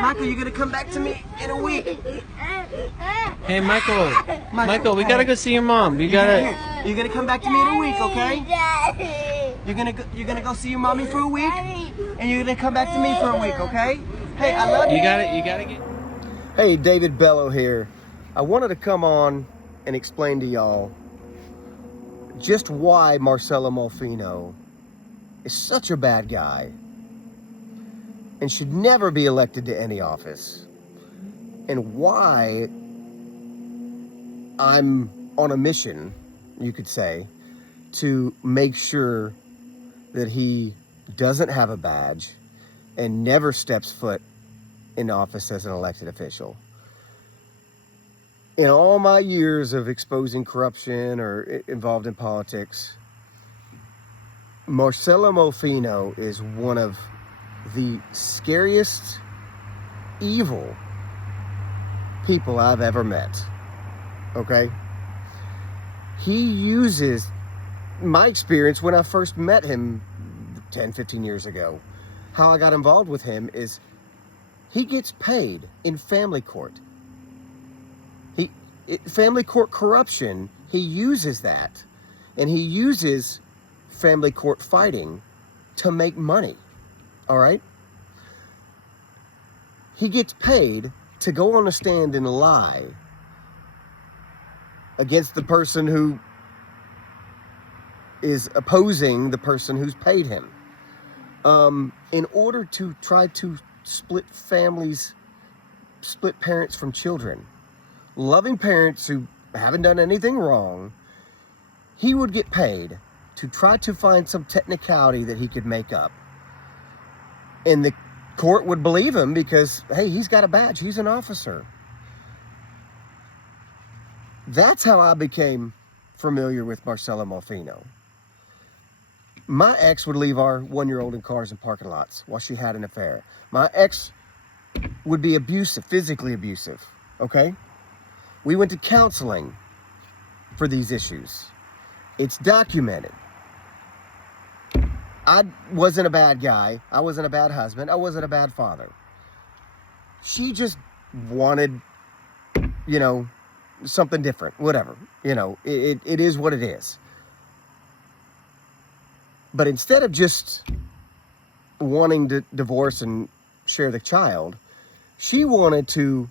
Michael, you gonna come back to me in a week? Hey, Michael. Michael, we gotta go see your mom. You're gonna come back to me in a week, okay? You're gonna go see your mommy for a week, and you're gonna come back to me for a week, okay? Hey, I love you. You gotta get. Hey, David Bello here. I wanted to come on and explain to y'all just why Marcelo Molfino is such a bad guy and should never be elected to any office, and why I'm on a mission, you could say, to make sure that he doesn't have a badge and never steps foot in office as an elected official. In all my years of exposing corruption or involved in politics, Marcelo Molfino is one of the scariest, evil people I've ever met. Okay? He uses my experience when I first met him 10, 15 years ago. How I got involved with him is he gets paid in family court. Family court corruption, he uses that, and he uses family court fighting to make money. All right? He gets paid to go on a stand and lie against the person who is opposing the person who's paid him, in order to try to split families, split parents from children. Loving parents who haven't done anything wrong, he would get paid to try to find some technicality that he could make up. And the court would believe him because, hey, he's got a badge, he's an officer. That's how I became familiar with Marcelo Molfino. My ex would leave our one-year-old in cars in parking lots while she had an affair. My ex would be abusive, physically abusive, okay? We went to counseling for these issues. It's documented. I wasn't a bad guy. I wasn't a bad husband. I wasn't a bad father. She just wanted, something different, whatever. It is what it is. But instead of just wanting to divorce and share the child, she wanted to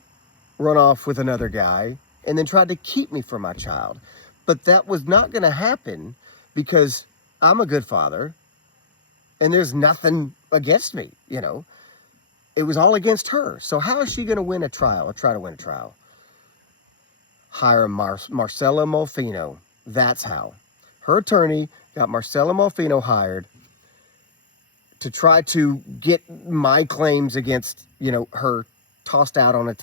run off with another guy and then tried to keep me from my child. But that was not going to happen because I'm a good father and there's nothing against me, It was all against her. So how is she going to win a trial or try to win a trial? Hire Marcelo Molfino. That's how. Her attorney got Marcelo Molfino hired to try to get my claims against, her tossed out on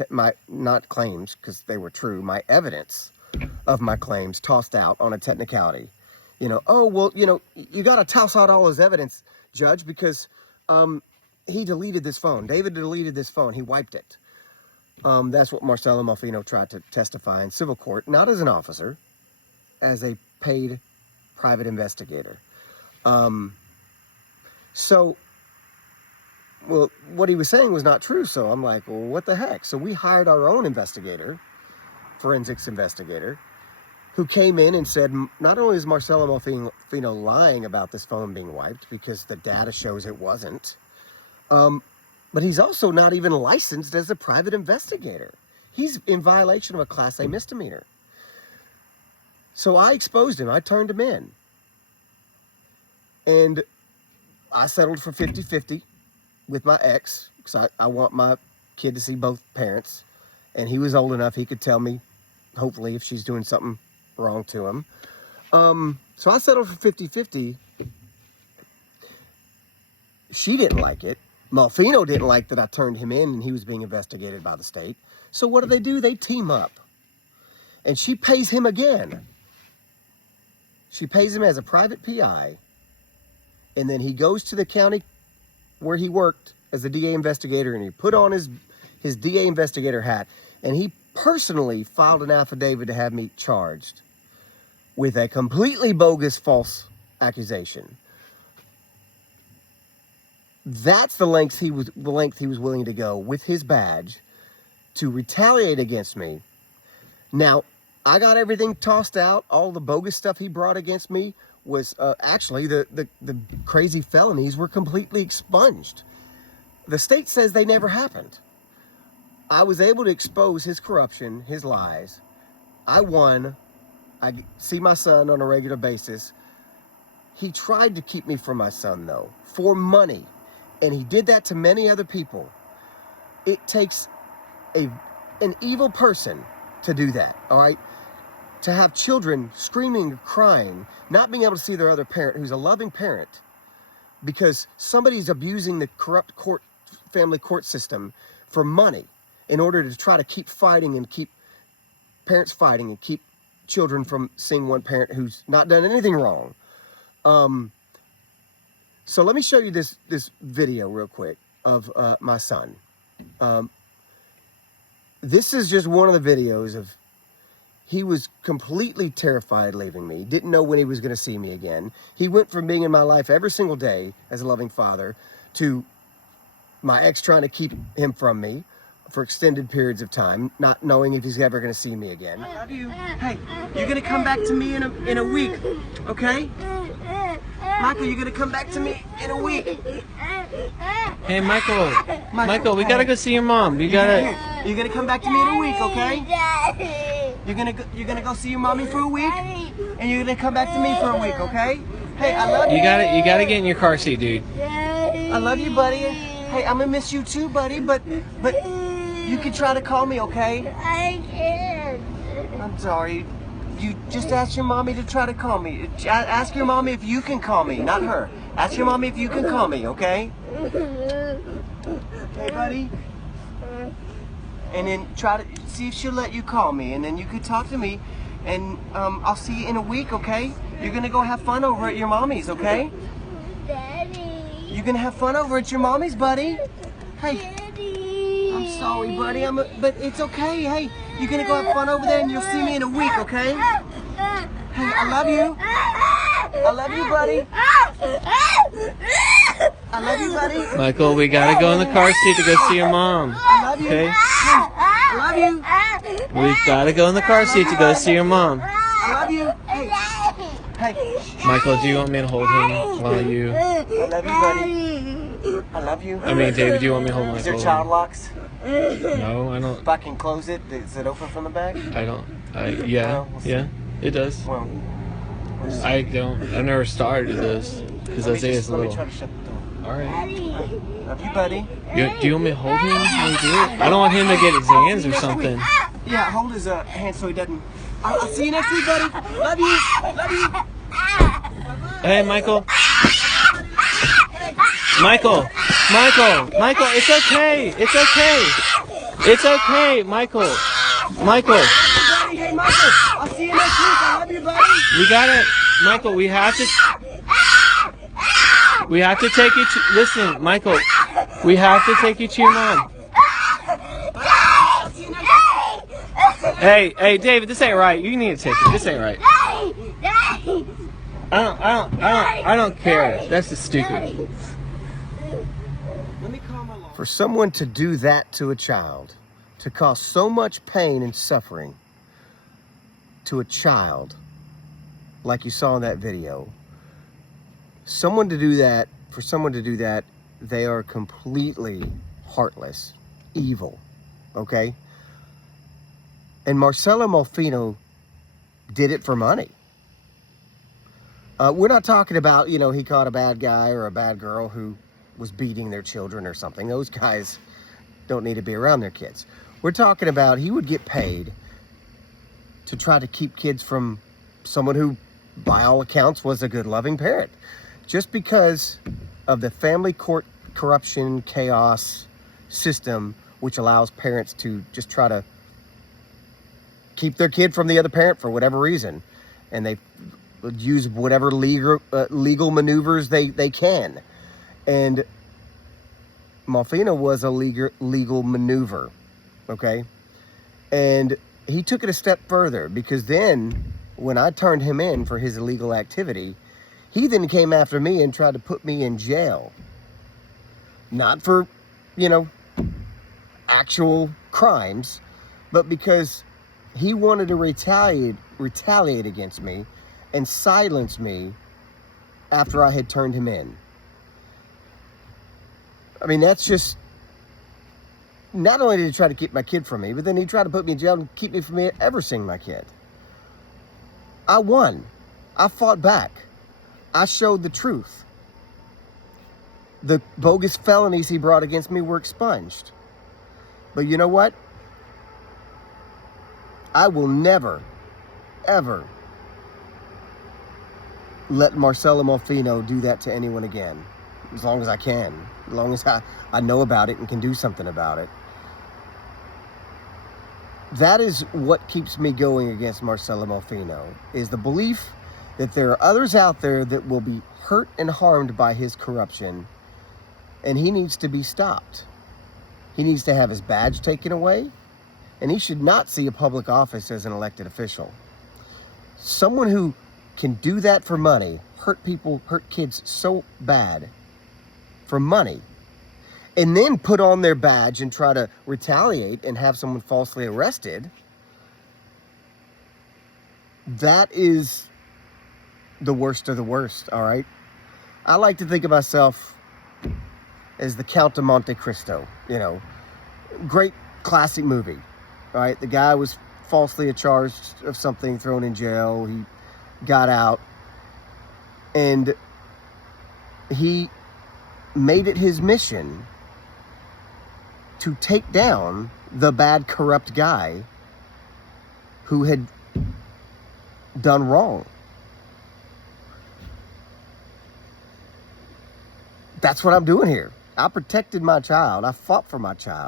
not claims because they were true, my evidence of my claims tossed out on a technicality. You got to toss out all his evidence, Judge, because he deleted this phone. David deleted this phone. He wiped it. That's what Marcelo Molfino tried to testify in civil court, not as an officer, as a paid private investigator. Well, what he was saying was not true, so I'm like, well, what the heck? So we hired our own investigator, forensics investigator, who came in and said, not only is Marcelo Molfino lying about this phone being wiped, because the data shows it wasn't, but he's also not even licensed as a private investigator. He's in violation of a Class A misdemeanor. So I exposed him. I turned him in. And I settled for 50-50 with my ex, because I want my kid to see both parents. And he was old enough, he could tell me, hopefully, if she's doing something wrong to him. So I settled for 50-50. She didn't like it. Molfino didn't like that I turned him in and he was being investigated by the state. So what do? They team up. And she pays him again. She pays him as a private PI. And then he goes to the county where he worked as a DA investigator, and he put on his DA investigator hat, and he personally filed an affidavit to have me charged with a completely bogus false accusation. That's the length he was willing to go with his badge to retaliate against me. Now, I got everything tossed out. All the bogus stuff he brought against me was actually the crazy felonies were completely expunged. The state says they never happened. I was able to expose his corruption, his lies. I won. I see my son on a regular basis. He tried to keep me from my son, though, for money. And he did that to many other people. It takes an evil person to do that, all right? To have children screaming, crying, not being able to see their other parent who's a loving parent because somebody's abusing the corrupt family court system for money in order to try to keep fighting and keep parents fighting and keep children from seeing one parent who's not done anything wrong. So let me show you this video real quick of my son. This is just one of the videos of he was completely terrified leaving me, didn't know when he was going to see me again. He went from being in my life every single day as a loving father to my ex trying to keep him from me for extended periods of time, not knowing if he's ever going to see me again. I love you. Hey, you're going to come back to me in a week, okay? Michael, you're going to come back to me in a week. Hey, Michael, we gotta go see your mom. You're going to come back to me in a week, okay? You're gonna go see your mommy for a week, and you're gonna come back to me for a week, okay? Hey, I love you. You gotta get in your car seat, dude. I love you, buddy. Hey, I'm gonna miss you too, buddy. But you can try to call me, okay? I can't. I'm sorry. You just ask your mommy to try to call me. Ask your mommy if you can call me, not her. Ask your mommy if you can call me, okay? Hey, buddy. And then try to see if she'll let you call me, and then you could talk to me, and I'll see you in a week, okay? You're gonna go have fun over at your mommy's, okay? Daddy. You're gonna have fun over at your mommy's, buddy. Hey, Daddy. I'm sorry, buddy. But it's okay. Hey, you're gonna go have fun over there, and you'll see me in a week, okay? Hey, I love you. I love you, buddy. I love you, buddy. Michael, we gotta go in the car seat to go see your mom. I love you. Okay? I love you. We've gotta go in the car seat to go see your mom. I love you. Hey, Michael, do you want me to hold him while you... I love you, buddy. I love you. I mean, David, do you want me to hold Is there Michael? child locks? No, I don't. If I can close it, is it open from the back? Yeah, Well, we'll see. yeah, it does. Well, I've never started this because Isaiah's let me little. try to shut the door. All right. Love you, buddy. Do you want me to hold him while you do it? I don't want him to get his hands or something. Yeah, hold his hand so he doesn't. I'll see you next week, buddy. Love you. Love you. Hey, Michael. Michael, it's okay. It's okay. It's okay, Michael. Michael. Hey, Michael. I'll see you next week. I love you, buddy. We gotta, Michael, we have to take you to, listen, Michael, we have to take you to your mom. Hey, David, this ain't right. You need to take it. This ain't right. I don't care. That's just stupid. Let me call my law. For someone to do that to a child, to cause so much pain and suffering to a child, like you saw in that video, for someone to do that, they are completely heartless, evil, okay? And Marcelo Molfino did it for money. We're not talking about, he caught a bad guy or a bad girl who was beating their children or something. Those guys don't need to be around their kids. We're talking about he would get paid to try to keep kids from someone who, by all accounts, was a good, loving parent. Just because of the family court corruption, chaos system, which allows parents to just try to keep their kid from the other parent for whatever reason. And they use whatever legal maneuvers they can. And Molfino was a legal maneuver, okay? And he took it a step further, because then when I turned him in for his illegal activity, he then came after me and tried to put me in jail Not for, you know, actual crimes, but because he wanted to retaliate against me and silence me after I had turned him in. I mean, that's just, not only did he try to keep my kid from me, but then he tried to put me in jail and keep me from ever seeing my kid. I won. I fought back. I showed the truth. The bogus felonies he brought against me were expunged. But you know what? I will never, ever let Marcelo Molfino do that to anyone again. As long as I can. As long as I know about it and can do something about it. That is what keeps me going against Marcelo Molfino, is the belief that there are others out there that will be hurt and harmed by his corruption, and he needs to be stopped. He needs to have his badge taken away, and he should not see a public office as an elected official. Someone who can do that for money, hurt people, hurt kids so bad for money, and then put on their badge and try to retaliate and have someone falsely arrested, that is the worst of the worst, all right? I like to think of myself as the Count of Monte Cristo, you know. Great classic movie, all right? The guy was falsely charged of something, thrown in jail. He got out, and he made it his mission to take down the bad, corrupt guy who had done wrong. That's what I'm doing here. I protected my child. I fought for my child.